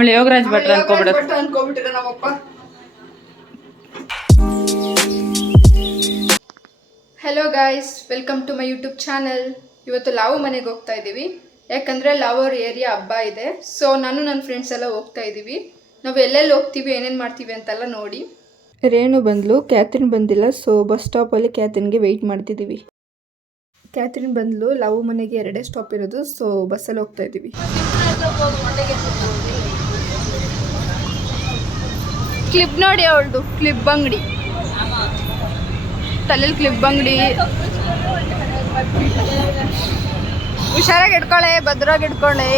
ಆಮೇಲೆ ಯೋಗರಾಜ್ ಭಟ್ರು ಅನ್ಕೋಬಿಟ್ಟಿರ ನಮ್ಮಪ್ಪ. Hello guys, welcome to my YouTube channel. ಇವತ್ತು ಲಾವು ಮನೆಗೆ ಹೋಗ್ತಾ ಇದ್ದೀವಿ. ಯಾಕಂದರೆ ಲಾವರ್ ಏರಿಯಾ ಹಬ್ಬ ಇದೆ. ಸೊ ನಾನು ನನ್ನ ಫ್ರೆಂಡ್ಸ್ ಎಲ್ಲ ಹೋಗ್ತಾ ಇದ್ದೀವಿ. ನಾವು ಎಲ್ಲೆಲ್ಲಿ ಹೋಗ್ತೀವಿ, ಏನೇನು ಮಾಡ್ತೀವಿ ಅಂತೆಲ್ಲ ನೋಡಿ. ರೇಣು ಬಂದ್ಲು, ಕ್ಯಾಥರಿನ್ ಬಂದಿಲ್ಲ. ಸೊ ಬಸ್ ಸ್ಟಾಪಲ್ಲಿ ಕ್ಯಾಥರಿನ್ಗೆ ವೆಯ್ಟ್ ಮಾಡ್ತಿದ್ದೀವಿ. ಕ್ಯಾಥರಿನ್ ಬಂದ್ಲು. ಲಾವು ಮನೆಗೆ 2 ಸ್ಟಾಪ್ ಇರೋದು. ಸೊ ಬಸ್ಸಲ್ಲಿ ಹೋಗ್ತಾ ಇದ್ದೀವಿ. ಕ್ಲಿಪ್ ನೋಡಿ, ಅವಳದು ಕ್ಲಿಪ್ ಅಂಗಡಿ, ತಲೆಯಲ್ಲಿ ಕ್ಲಿಪ್ ಅಂಗಡಿ. ಹುಷಾರಾಗಿ ಇಟ್ಕೊಳ್ಳೆ, ಭದ್ರಾಗಿ ಇಟ್ಕೊಳ್ಳೆ.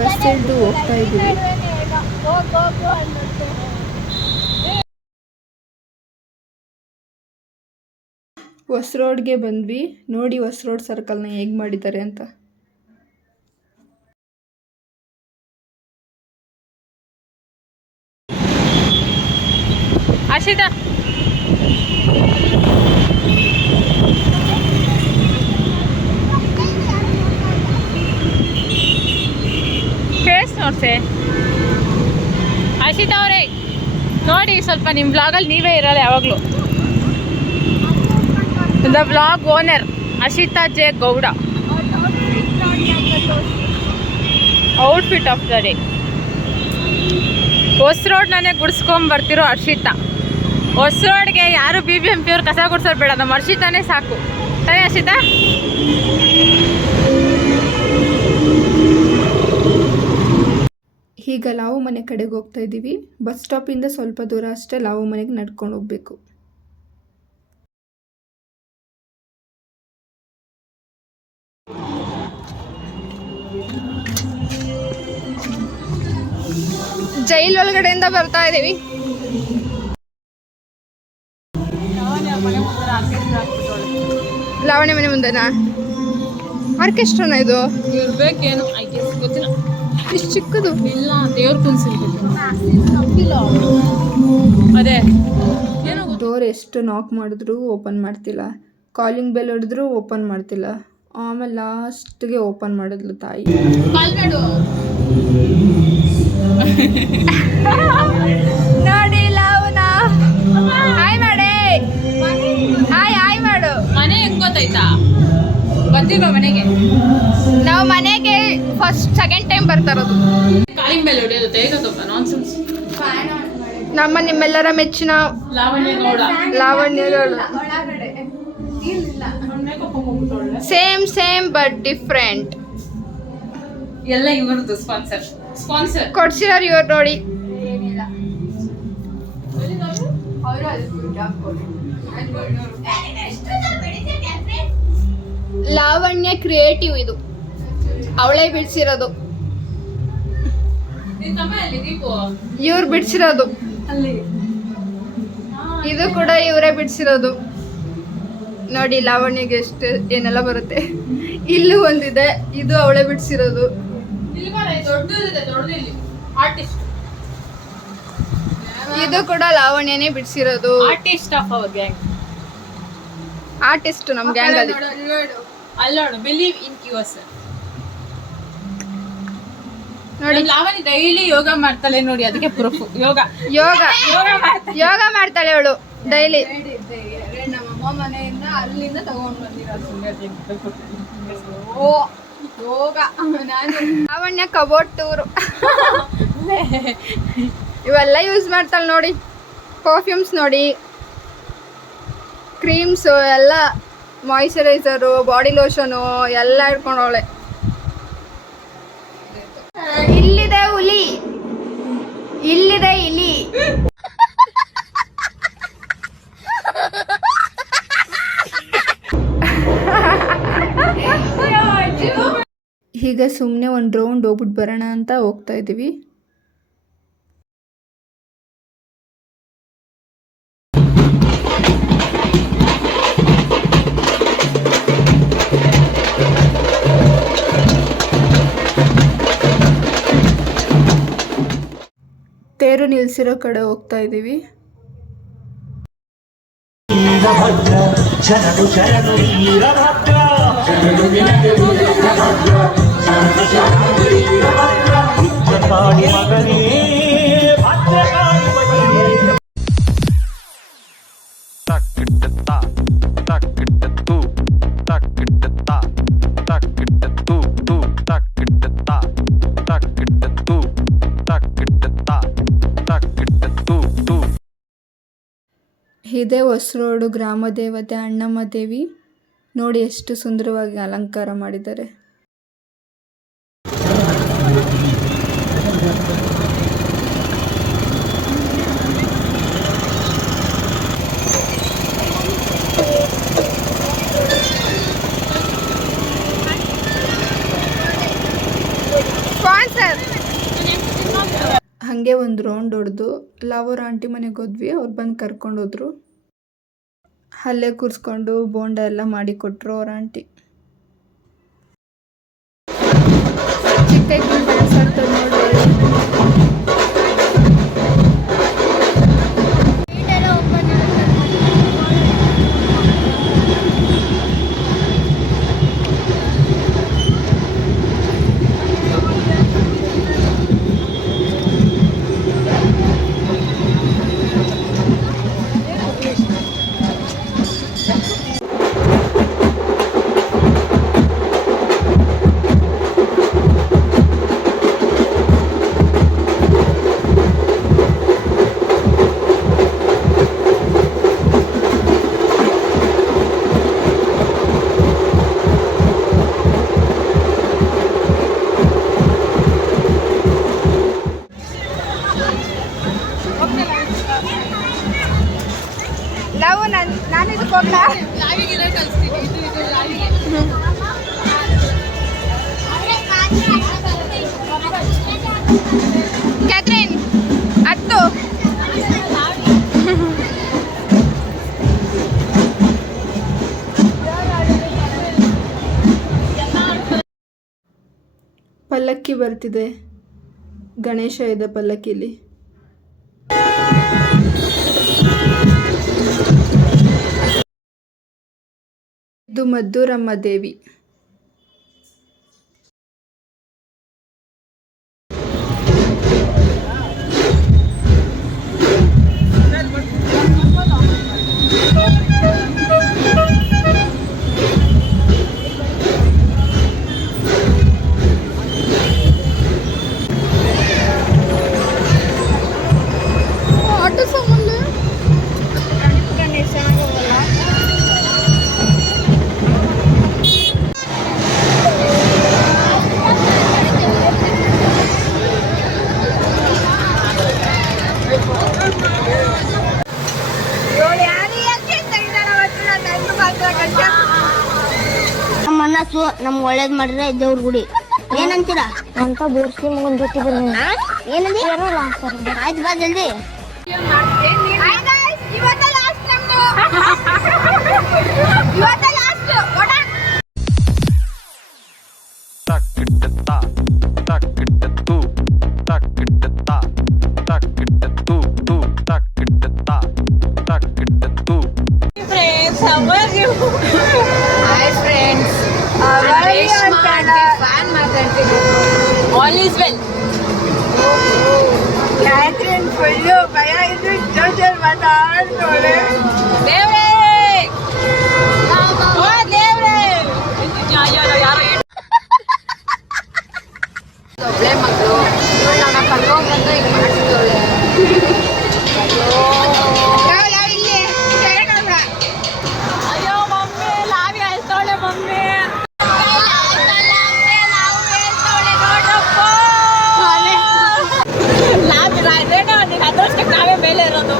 ಬಸ್ ಹಿಡಿದು ಹೋಗ್ತಾ ಇದ್ದೀವಿ. ಹೊಸ ರೋಡ್ಗೆ ಬಂದ್ವಿ. ನೋಡಿ ಹೊಸ ರೋಡ್ ಸರ್ಕಲ್ನ ಹೇಗೆ ಮಾಡಿದ್ದಾರೆ ಅಂತ. ಆಶಿತಾ ಫೇಸ್ ನೋಡ್ಸೆ. ಆಶಿತಾ ಅವರೇ ನೋಡಿ, ಸ್ವಲ್ಪ ನಿಮ್ಮ ಬ್ಲಾಗಲ್ಲಿ ನೀವೇ ಇರಲ್ಲ ಯಾವಾಗಲೂ. The blog owner Ashita J Gowda. Outfit of the day. ಹೊಸ ರೋಡ್ನೇ ಗುಡಿಸ್ಕೊಂಬರ್ತಿರೋ ಹರ್ಷಿತಾ. ಹೊಸ ರೋಡ್ಗೆ ಯಾರು BBMP ಅವ್ರು ಕಸ ಗುಡ್ಸೋದು ಬೇಡ, ನಮ್ಮ ಹರ್ಷಿತಾನೇ ಸಾಕು. ಸರಿ ಹರ್ಷಿತಾ? ಈಗ ಲಾವು ಮನೆ ಕಡೆಗೆ ಹೋಗ್ತಾ ಇದ್ದೀವಿ. ಬಸ್ ಸ್ಟಾಪಿಂದ ಸ್ವಲ್ಪ ದೂರ ಅಷ್ಟೇ ಲಾವು ಮನೆಗೆ ನಡ್ಕೊಂಡು ಹೋಗ್ಬೇಕು. ಜೈಲ್ ಒಳಗಡೆಯಿಂದ ಬರ್ತಾ ಇದ್ದೀವಿ. ಲಾವಣ್ಯ ಮನೆ ಮುಂದೆನಾ ಆರ್ಕೆಸ್ಟ್ರಾನ ಇದು? ಇರ್ಬೇಕೇನು, ಗೊತ್ತಿಲ್ಲ. ಇಷ್ಟು ಚಿಕ್ಕದು ಇಲ್ಲ, ದೇವ್ರ ಕುನ್ಸಿರ್ಬೇಕು. ಅದೇ ಡೋರ್ ಎಷ್ಟು ನಾಕ್ ಮಾಡಿದ್ರು ಓಪನ್ ಮಾಡ್ತಿಲ್ಲ. ಕಾಲಿಂಗ್ ಬೆಲ್ ಹೊಡೆದ್ರು ಓಪನ್ ಮಾಡ್ತಿಲ್ಲ. ಆಮೇಲೆ ಲಾಸ್ಟ್ಗೆ ಓಪನ್ ಮಾಡಿದ್ಲು ತಾಯಿ. ನೋಡಿ ಲಾವನಾ, ಹಾಯ್ ಮಾಡೆ, ಹಾಯ್ ಮಾಡು. ಮನೆ ಹೆಂಗ್ ಗೊತ್ತಾಯ್ತಾ? ಬಂದಿಲ್ವಾ ಮನೆಗೆ? ನಾವು ಮನೆಗೆ ಸೆಕೆಂಡ್ ಟೈಮ್ ಬರ್ತಾ ಇರೋದು. ಕಾಲಿಂಗ್ ಬೆಲ್ ಹೊಡೆಯೋದು ತೇಗತ್ತಪ್ಪ, ನಾನ್ಸೆನ್ಸ್. ನಿಮ್ಮೆಲ್ಲರ ಮೆಚ್ಚಿನ Lavanya Gowda. Same but different. ಎಲ್ಲ ಇವರದ್ದು ಸ್ಪಾನ್ಸರ್ ಕೊಡ್ಸಿರೋರು ಇವ್ರು ನೋಡಿ. ಲಾವಣ್ಯ ಕ್ರಿಯೇಟಿವ್, ಇದು ಅವಳೇ ಬಿಡಿಸಿರೋದು. ಇವ್ರು ಬಿಡಿಸಿರೋದು. ಇದು ಕೂಡ ಇವರೇ ಬಿಡಿಸಿರೋದು. ನೋಡಿ ಲಾವಣ್ಯಗೆ ಎಷ್ಟು ಏನೆಲ್ಲ ಬರುತ್ತೆ. ಇಲ್ಲೂ ಒಂದಿದೆ, ಇದು ಅವಳೇ ಬಿಡಿಸಿರೋದು. ಇದು ಕೂಡ ಲಾವಣ್ಯನೇ ಬಿಡಿಸಿರೋದು. Artist of our gang. Artist ನಮ್ಮ ಗ್ಯಾಂಗ್ ಅಲ್ಲಿ. ಅಲ್ಲೋಣ, ಬಿಲೀವ್ ಇನ್ ಯುವರ್ಸೆಲ್ಫ್. ನೋಡಿ ಲಾವಣ್ಯ ಡೈಲಿ ಯೋಗ ಮಾಡ್ತಾಳೆ ನೋಡಿ, ಅದಕ್ಕೆ ಪ್ರೂಫ್. ಯೋಗ ಮಾಡ್ತಾಳೆ ಅವಳು ಡೈಲಿ. ನಮ್ಮಮ್ಮ ಮನೆಯಿಂದ ಅಲ್ಲಿಂದ ತಗೊಂಡು ಬಂದಿರೋದು ಯೋಗ. ಲಾವಣ್ಯ ಕಬೋರ್ಡ್ ಟೂರು ಇವೆಲ್ಲ ಯೂಸ್ ಮಾಡ್ತಾಳೆ ನೋಡಿ. ಪರ್ಫ್ಯೂಮ್ಸ್ ನೋಡಿ, ಕ್ರೀಮ್ಸು ಎಲ್ಲ, ಮಾಯಿಶ್ಚರೈಸರು, ಬಾಡಿ ಲೋಷನು ಎಲ್ಲ ಇಟ್ಕೊಂಡವಳೆ. ಇಲ್ಲಿದೆ ಹುಲಿ, ಇಲ್ಲಿದೆ ಇಲಿ. ಈಗ ಸುಮ್ಮನೆ ಒಂದು ರೌಂಡ್ ಹೋಗ್ಬಿಟ್ಟು ಬರೋಣ ಅಂತ ಹೋಗ್ತಾ ಇದ್ದೀವಿ. ತೇರು ನಿಲ್ಸಿರೋ ಕಡೆ ಹೋಗ್ತಾ ಇದ್ದೀವಿ. ಶರಣು ಶರಣು ವೀರಭದ್ರ ಇದೇ ಹೊಸರೋಡು ಗ್ರಾಮ ದೇವತೆ ಅಣ್ಣಮ್ಮ ದೇವಿ. ನೋಡಿ ಎಷ್ಟು ಸುಂದರವಾಗಿ ಅಲಂಕಾರ ಮಾಡಿದ್ದಾರೆ. ಹಾಗೆ ಒಂದು ರೌಂಡ್ ಹೊಡೆದು ಲಾವೋರ್ ಆಂಟಿ ಮನೆಗೆ ಹೋದ್ವಿ. ಅವ್ರು ಬಂದು ಕರ್ಕೊಂಡೋದ್ರು. ಅಲ್ಲೇ ಕೂರಿಸ್ಕೊಂಡು ಬೋಂಡ ಎಲ್ಲ ಮಾಡಿ ಕೊಟ್ಟರು ಅವ್ರ ಆಂಟಿ. ಚಿಕ್ಕ ನಾವು ನಾನು ಇದಕ್ಕೆ ಹೋಗ್ಲಾ? ಕ್ಯಾಥರಿನ್ ಹತ್ತು ಪಲ್ಲಕ್ಕಿ ಬರ್ತಿದೆ. ಗಣೇಶ ಇದೆ ಪಲ್ಲಕ್ಕಿಲಿ. ಇದು ಮದ್ದೂರಮ್ಮ ದೇವಿ. ನಮ್ಗೆ ಒಳ್ಳೇದ್ ಮಾಡಿದ್ರೆ ದೇವ್ರ ಗುಡಿ ಏನಂತೀರಾ ಅಂತ ಬೋರ್ಸಿ ಮಗನ್ ಜೊತೆ ಬಂದ ಏನಂದಿ ಆಯ್ತು ಬಾ ಜಲ್ದಿ. All is well. Catherine full ಭಯ ಇದು ಜೋಜಲ್ ಮಾತಾಡ್ತೋಳೆ. ದೇವ್ರೇ ಓ ದೇವ್ರೇ ಯಾರೋ ಒಬ್ಳೆ ಮಗಳು ನನ್ನ ಕರ್ಕೊಂಡ್ಬಂದು ಹಿಂಗೆ ಮಾಡಿಸ್ತೋಳೆ. ಅಯ್ಯೋ ಮಮ್ಮಿ ಲಾವಿ ಅಳ್ತೋಳೆ ಮಮ್ಮಿ. ಅದೃಷ್ಟಕ್ಕೆ ನಾವೇ ಮೇಲೆ ಇರೋದು.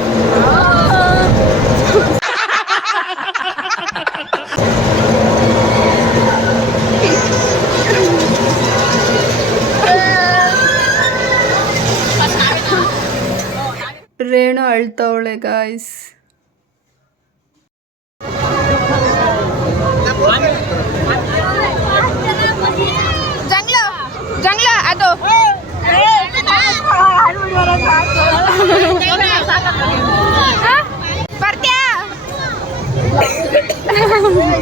ರೇಣು ಅಳ್ತವಳೆ ಗಾಯ್ಸ್. ಜಂಗ್ಲ ಅದು ಬರ್ತ್ಯಾ?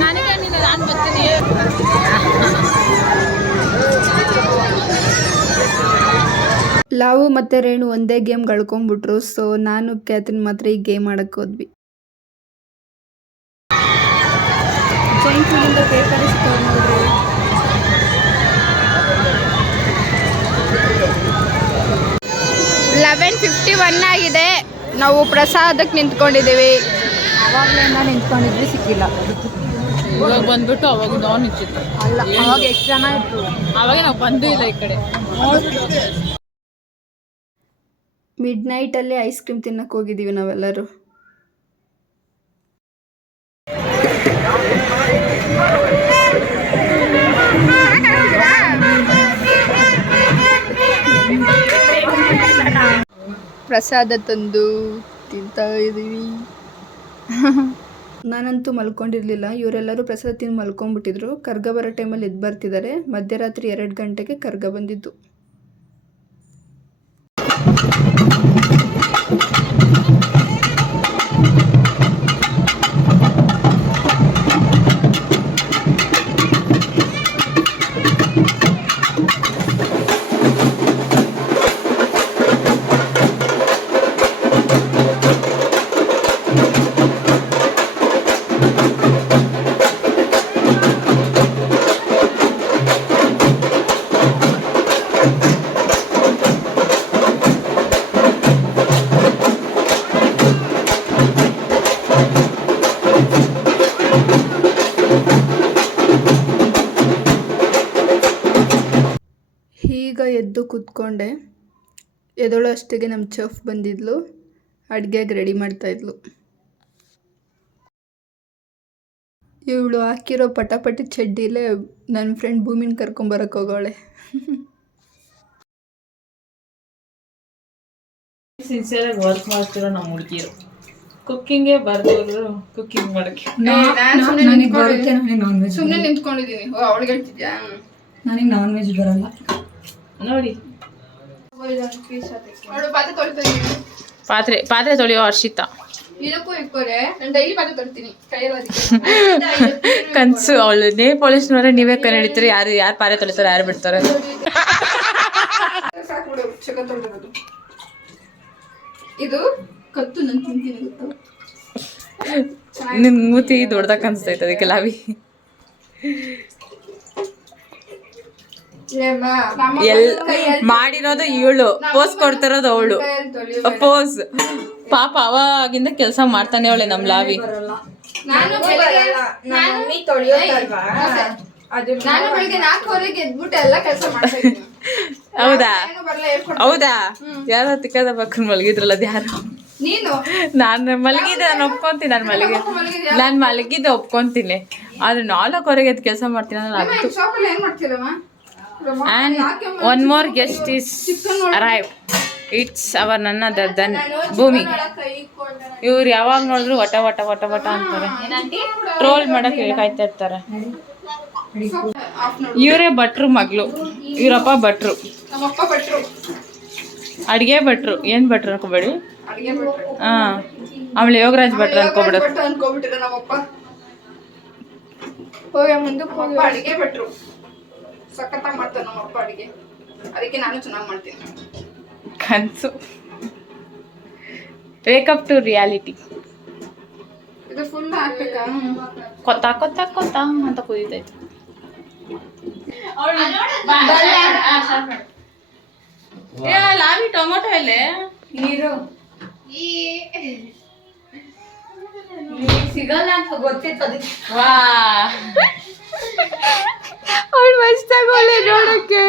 ನನಗೆ ನಾನು ಬರ್ತೀನಿ. ಲಾವು ಮತ್ತು ರೇಣು ಒಂದೇ ಗೇಮ್ ಕಳ್ಕೊಂಡ್ಬಿಟ್ರು. ಸೊ ನಾನು ಕ್ಯಾತ್ರಿನ್ ಮಾತ್ರ ಈ ಗೇಮ್ ಆಡಕ್ಕೆ ಹೋದ್ವಿ. ಜೈಂಟ್ ವೀಲಿಂದ ಪೇಪರ್ ಇಸ್ಕೊಂಡು ನೋಡ್ರಿ. 11:51 ಆಗಿದೆ. ನಾವು ಪ್ರಸಾದಕ್ಕೆ ನಿಂತ್ಕೊಂಡಿದ್ದೀವಿ. ಅವಾಗಲಿಂದ ನಿಂತ್ಕೊಂಡಿದ್ವಿ, ಸಿಕ್ಕಿಲ್ಲ. ಇವಾಗ ಬಂದ್ಬಿಟ್ಟು ಅವಾಗ ನಾನ್ ಇಚ್ಚಿತ್ತು. ಅಲ್ಲ, ಅವಾಗ ಎಷ್ಟು ಜನ ಇತ್ತು. ಅವಾಗ ನಾವು ಬಂದೂ ಇಲ್ಲ ಈ ಕಡೆ. ಮಿಡ್ ನೈಟಲ್ಲಿ ಐಸ್ ಕ್ರೀಮ್ ತಿನ್ನಕ್ಕೆ ಹೋಗಿದ್ದೀವಿ ನಾವೆಲ್ಲರೂ. ಪ್ರಸಾದ ತಂದು ತಿಂತಾ ಇದ್ದೀವಿ. ನಾನಂತೂ ಮಲ್ಕೊಂಡಿರಲಿಲ್ಲ. ಇವರೆಲ್ಲರೂ ಪ್ರಸಾದ ತಿಂದು ಮಲ್ಕೊಂಡ್ಬಿಟ್ಟಿದ್ರು. ಕರ್ಗ ಬರೋ ಟೈಮಲ್ಲಿ ಎದ್ದು ಬರ್ತಿದ್ದಾರೆ. ಮಧ್ಯರಾತ್ರಿ 2 ಗಂಟೆಗೆ ಕರ್ಗ ಬಂದಿದ್ದು. ಈಗ ಎದ್ದು ಕೂತ್ಕೊಂಡೆ. ಎದೊಳು ಅಷ್ಟೇ ನಮ್ಮ ಚೆಫ್ ಬಂದಿದ್ಲು. ಅಡುಗೆಗೆ ರೆಡಿ ಮಾಡ್ತಾಯಿದ್ಲು. ಇವಳು ಹಾಕಿರೋ ಪಟಾಪಟಿ ಚಡ್ಡಿಲೇ ನನ್ನ ಫ್ರೆಂಡ್ ಭೂಮಿನ ಕರ್ಕೊಂಬರಕ್ಕೆ ಹೋಗೋಳೆ. ಸಿನ್ಸಿಯರಾಗಿ ವರ್ಕ್ ಮಾಡ್ತಿರೋ ನಮ್ಮ ಹುಡುಗಿಯರು. ಕುಕ್ಕಿಂಗೇ ಬರ್ದವರು ಕುಕ್ಕಿಂಗ್ ಮಾಡಕ್ಕೆ. ಸುಮ್ಮನೆ ನಿಂತ್ಕೊಂಡಿದ್ದೀನಿ. ಅವಳಿಗೆ ಹೇಳ್ತಿದ್ಯಾ? ನನಗೆ ನಾನ್ ವೆಜ್ ಬರಲ್ಲ ನೋಡಿ. ಪಾತ್ರೆ ತೊಳೆಯೋ ಹರ್ಷಿತಾ. ಇದಕ್ಕೂ ಇಕ್ಕೋರೆ. ನಾನು ಡೈಲಿ ಪಾತ್ರೆ ತೊಳ್ತೀನಿ ಕೈಯಲ್ಲಿ. ಕನ್ಸು ಅವಳು ನೇಲ್ ಪಾಲಿಶ್ನವರೇ ನೀವೇ ಕೈ ಹಿಡಿತೀರಿ. ಯಾರು ಪಾತ್ರೆ ತೊಳಿತಾರೆ, ಯಾರು ಬಿಡ್ತಾರೆ? ಇದು ಕತ್ತು ನಾನು ತಿಂತೀನಿ ಗೊತ್ತಾ? ನಿನ್ ಮೂತಿ ದೊಡ್ಡದಾಗ ಕಾಣಿಸ್ತೈತೆ ಅದಕ್ಕೆ ಲಾವಿ. ಮಾಡಿರೋದು ಇವಳು, ಪೋಸ್ ಕೊಡ್ತಿರೋದು ಅವಳು. ಪೋಸ್ ಪಾಪ ಅವಾಗಿಂದ ಕೆಲಸ ಮಾಡ್ತಾನೆ ಅವಳೆ ನಮ್ ಲಾವಿ. ನಾನು ಬೆಳಿಗ್ಗೆ 4:00 ಎದ್ಬಿಟ್ಟು ಎಲ್ಲ ಕೆಲಸ ಮಾಡ್ತಾ ಇದ್ದೀನಿ. ಹೌದಾ ಹೌದಾ? ಯಾರೋ ತಿಕ್ಕದ ಪಕ್ಕ ಮಲಗಿದ್ರಲ್ಲ ಅದು ಯಾರು? ನೀನು. ನಾನು ಮಲಗಿದ್ದೆ, ನಾನು ಒಪ್ಕೊಂತೀನಿ. ನಾನು ಮಲಗಿದ್ದೆ ಒಪ್ಕೊಂತೀನಿ. ಆದ್ರೆ 4:00 ಎದ್ದು ಕೆಲಸ ಮಾಡ್ತೀನಿ ಅಂದ್ರೆ ಅದು. ಶಾಪಲ್ಲಿ ಏನ್ ಮಾಡ್ತೀರಮ್ಮ? And one more guest is arrived. It's our none other than ಭೂಮಿ. ಇವ್ರು ಯಾವಾಗ ನೋಡಿದ್ರು ವಟ ವಟ ವಟ ವಟ ಅಂತಾರೆ. ಟ್ರೋಲ್ ಮಾಡಕ್ಕೆ ಕಾಯ್ತಾ ಇರ್ತಾರೆ. ಇವರೇ ಭಟ್ರು ಮಗಳು. ಇವರಪ್ಪ ಭಟ್ರು. ನಮ್ಮಪ್ಪ ಭಟ್ರು. ಅಡಿಗೆ ಭಟ್ರು. ಏನ್ ಭಟ್ರು ಅನ್ಕೋಬೇಡಿ. ಅಡಿಗೆ ಭಟ್ರು. ಹಾ, ಆಮೇಲೆ ಯೋಗರಾಜ್ ಭಟ್ರು ಅನ್ಕೋಬಿಡೋದು. ಅನ್ಕೋಬಿಟ್ಟಿರ ನಮ್ಮಪ್ಪ. ಹೋಗಿ ಮುಂದಕ್ಕೆ ಹೋಗಿ. ಅಡಿಗೆ ಭಟ್ರು ಸಖತ್ತಾಗಿ ಮಾಡ್ತಾರೆ ನಮ್ಮಪ್ಪ ಅಡಿಗೆ. ಅದಕ್ಕೆ ನಾನು ಚೆನ್ನಾಗಿ ಮಾಡ್ತೀನಿ. ಕನ್ಸು. Wake up to reality. ಇದು ಫುಲ್ ಹಾಕ್ಬೇಕಾ? ಕೊತ್ತ ಕೊತ್ತ ಕೊತ್ತ ಅಂತ ಕುದೀತೈತೆ. ಲಾವಿ ಟೊಮೊಟೊ ಎಲೆ ನೀರು ಸಿಗಲ್ಲ ಅಂತ ಗೊತ್ತಿತ್ತು ಅದಕ್ಕೆ. ವಾ, ಅವಳು ಮಸ್ತಾಗೋಳೆ ನೋಡಕ್ಕೆ.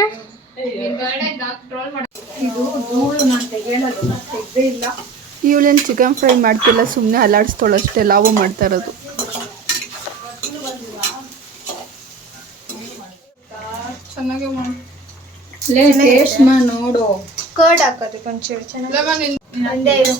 ಇದು ಧೂಳು ನಾನು ತೆಗೆಯಲ್ಲ, ತೆಗ್ದೇ ಇಲ್ಲ. ಇವಳೇನು ಚಿಕನ್ ಫ್ರೈ ಮಾಡ್ತಿಲ್ಲ, ಸುಮ್ಮನೆ ಅಲ್ಲಾಡಿಸ್ತೋಳಷ್ಟೇ. ಲಾವು ಮಾಡ್ತಾ ಇರೋದು. ಚೆನ್ನಾಗಿ ಟೇಸ್ಟ್ ಮಾಡಿ ನೋಡು. ಕರ್ಡ್ ಹಾಕೋದಕ್ಕೆ ಒಂಚೂರು ಚೆನ್ನಾಗಿ ಒಂದೇ ಇರು.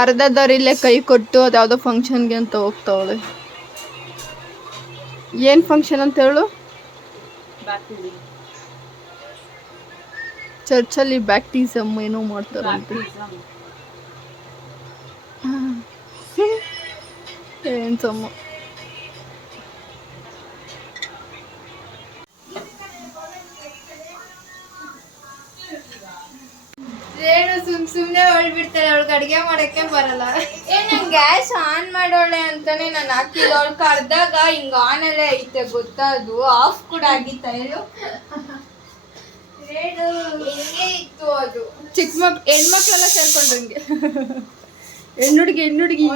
ಅರ್ಧ ದಾರಿಲೇ ಕೈ ಕೊಟ್ಟು ಅದ್ಯಾವುದೋ ಫಂಕ್ಷನ್ಗೆ ಅಂತ ಹೋಗ್ತಾವಳೆ. ಏನು ಫಂಕ್ಷನ್ ಅಂತ ಹೇಳು? ಚರ್ಚಲ್ಲಿ ಬ್ಯಾಪ್ಟಿಸಮ್ ಏನೋ ಮಾಡ್ತಾರಂತೆ. ಏನ್ ಸಮ್ಮ. ರೇಣು ಸುಮ್ನೆ ಹೊಳ್ಬಿಡ್ತಾಳೆ, ಅವಳಿಗೆ ಅಡ್ಗೆ ಮಾಡಕ್ಕೆ ಬರಲ್ಲ. ನಂಗೆ ಗ್ಯಾಸ್ ಆನ್ ಮಾಡೋಳೆ ಅಂತಾನೆ ನಾನು ಹಾಕಿಲ್ಲ. ಅವಳು ಕರ್ದಾಗ ಹಿಂಗ ಆನ್ ಅಲ್ಲೇ ಐತೆ ಗೊತ್ತಾ, ಅದು ಆಫ್ ಕೂಡ ಆಗಿತ್ತ ಹೇಳು. ರೇಣು ಹೆಂಗೆ ಇತ್ತು ಅದು. ಚಿಕ್ಕ ಹೆಣ್ಮಕ್ಳೆಲ್ಲ ಸೇರ್ಕೊಂಡ್ರು ಹಿಂಗೆ. ಹೆಣ್ಣುಡ್ಗಿ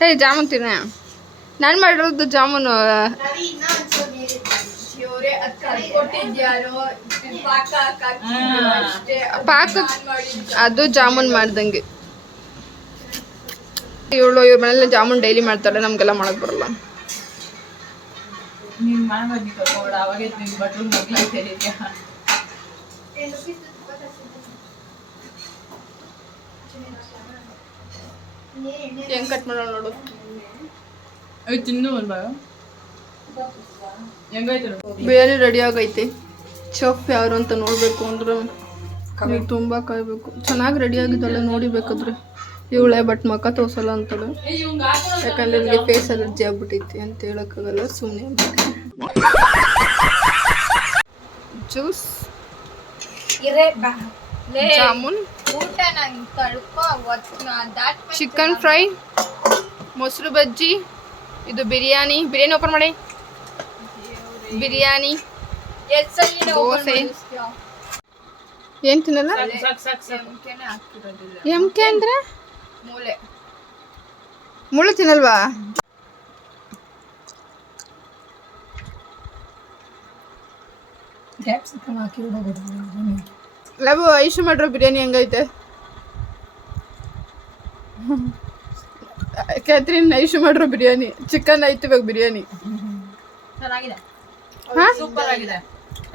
ಹೇ ಜಾಮೂನ್ ತಿನ್ನ. ನಾನು ಮಾಡಿರೋದು ಜಾಮೂನು ಪಾಕ, ಅದು ಜಾಮೂನ್ ಮಾಡ್ದಂಗೆ. ಇವ್ರ ಮನೇಲಿ ಜಾಮೂನ್ ಡೈಲಿ ಮಾಡ್ತಾರೆ, ನಮ್ಗೆಲ್ಲ ಮಾಡಕ್ ಬರಲ್ಲ. ಹೆಂಗ್ ಕಟ್ ಮಾಡೋಣ ನೋಡು. ಬಿರಿಯಾನಿ ರೆಡಿ ಆಗೈತೆ. ಚೆಫ್ ಯಾರು ಅಂತ ನೋಡ್ಬೇಕು ಅಂದ್ರೆ ನೀವು ತುಂಬಾ ಕಾಯ್ಬೇಕು. ಚೆನ್ನಾಗಿ ರೆಡಿ ಆಗಿದ್ದಲ್ಲ ನೋಡಿಬೇಕಾದ್ರೆ. ಇವಳೆ ಬಟ್ ಮಕ್ಕ ತೋರ್ಸಲ್ಲ ಅಂತಾಳೆ, ಯಾಕಂದ್ರೆ ನನಗೆ ಫೇಸ್ ಅಲರ್ಜಿ ಆಗ್ಬಿಟ್ಟೈತಿ ಅಂತ ಹೇಳಕ್ಕಾಗಲ್ಲ. ಸುಮ್ಮನೆ ಜ್ಯೂಸ್, ಜಾಮೂನ್, ಊಟ ನಂಗೆ ತಳ್ಕೊ, ಚಿಕನ್ ಫ್ರೈ, ಮೊಸರು ಬಜ್ಜಿ, ಇದು ಬಿರಿಯಾನಿ. ಓಪನ್ ಮಾಡಿ. ಬಿರಿಯಾನಿ, ದೋಸೆ. ಏನ್ ತಿನ್ನಲ್ಲ? ಎಮ್ಕೆ ಅಂದ್ರೆ ಮುಳ್ಳು ತಿನ್ನಲ್ವಾ? ಲವ್ ಐಶು ಮಾಡಿರೋ ಬಿರಿಯಾನಿ ಹೆಂಗೈತೆ? ಕ್ಯಾಥರಿನ್ ಐಶು ಮಾಡಿರೋ ಬಿರಿಯಾನಿ. ಚಿಕನ್ ಐತೆ ಇವಾಗ ಬಿರಿಯಾನಿ. ಚೆನ್ನಾಗಿದೆ, ಸೂಪರ್ ಆಗಿದೆ,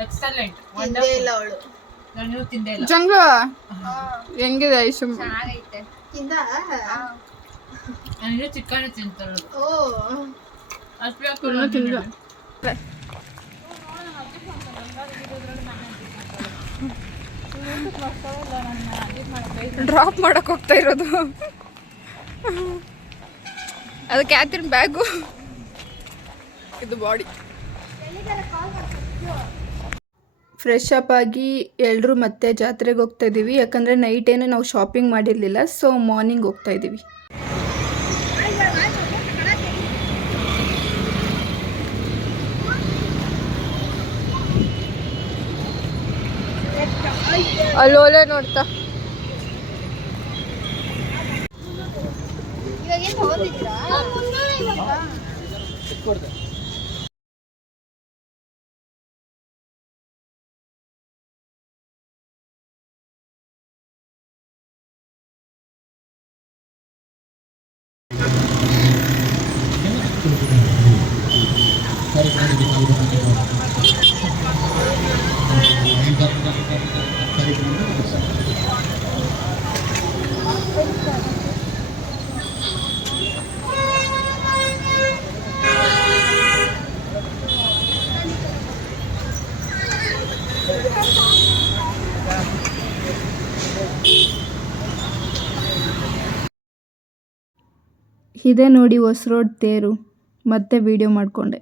ಎಕ್ಸಲೆಂಟ್. ಜಂಗ ಹೆಂಗಿದೆ ಐಶು? ಚೆನ್ನಾಗೈತೆ. ಚಿಕನ್ ತಿಂತಾರದು ತಿಂದ. ಡ್ರಾಪ್ ಮಾಡಕ್ ಹೋಗ್ತಾ ಇರೋದು ಅದು ಕ್ಯಾಥರಿನ್ ಬ್ಯಾಗು, ಇದು ಬಾಡಿ. ಫ್ರೆಶ್ ಅಪ್ ಆಗಿ ಎಲ್ಲರೂ ಮತ್ತೆ ಜಾತ್ರೆಗೆ ಹೋಗ್ತಾ ಇದ್ದೀವಿ. ಯಾಕಂದರೆ ನೈಟ್ ಏನು ನಾವು ಶಾಪಿಂಗ್ ಮಾಡಿರಲಿಲ್ಲ, ಸೊ ಮಾರ್ನಿಂಗ್ ಹೋಗ್ತಾ ಇದ್ದೀವಿ. ಅಲ್ಲೋಲೆ ನೋಡ್ತಾ ಇದೇ ನೋಡಿ ಹೊಸರೋಡ್ ತೇರು. ಮತ್ತೆ ವಿಡಿಯೋ ಮಾಡಿಕೊಂಡೆ.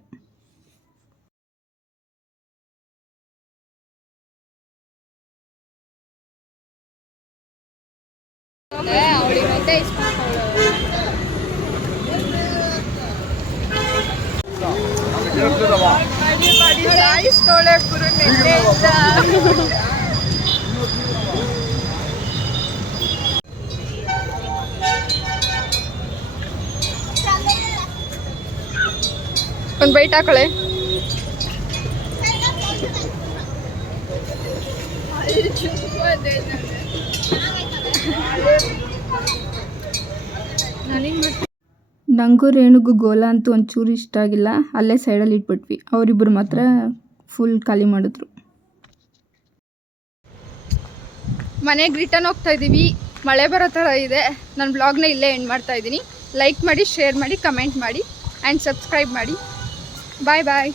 ಒಂದು ಬೈಟ್ ಹಾಕಳೆ. ನಂಗೂ ರೇಣುಗೂ ಗೋಲಾ ಅಂತೂ ಒಂಚೂರು ಇಷ್ಟ ಆಗಿಲ್ಲ. ಅಲ್ಲೇ ಸೈಡಲ್ಲಿ ಇಟ್ಬಿಟ್ವಿ. ಅವರಿಬ್ಬರು ಮಾತ್ರ ಫುಲ್ ಖಾಲಿ ಮಾಡಿದ್ರು. ಮನೆಗೆ ರಿಟರ್ನ್ ಹೋಗ್ತಾ ಇದ್ದೀವಿ. ಮಳೆ ಬರೋ ಥರ ಇದೆ. ನನ್ನ ಬ್ಲಾಗ್ನ ಇಲ್ಲೇ ಎಂಡ್ ಮಾಡ್ತಾ ಇದ್ದೀನಿ. ಲೈಕ್ ಮಾಡಿ, ಶೇರ್ ಮಾಡಿ, ಕಮೆಂಟ್ ಮಾಡಿ. ಆ್ಯಂಡ್ ಸಬ್ಸ್ಕ್ರೈಬ್ ಮಾಡಿ. ಬಾಯ್ ಬಾಯ್.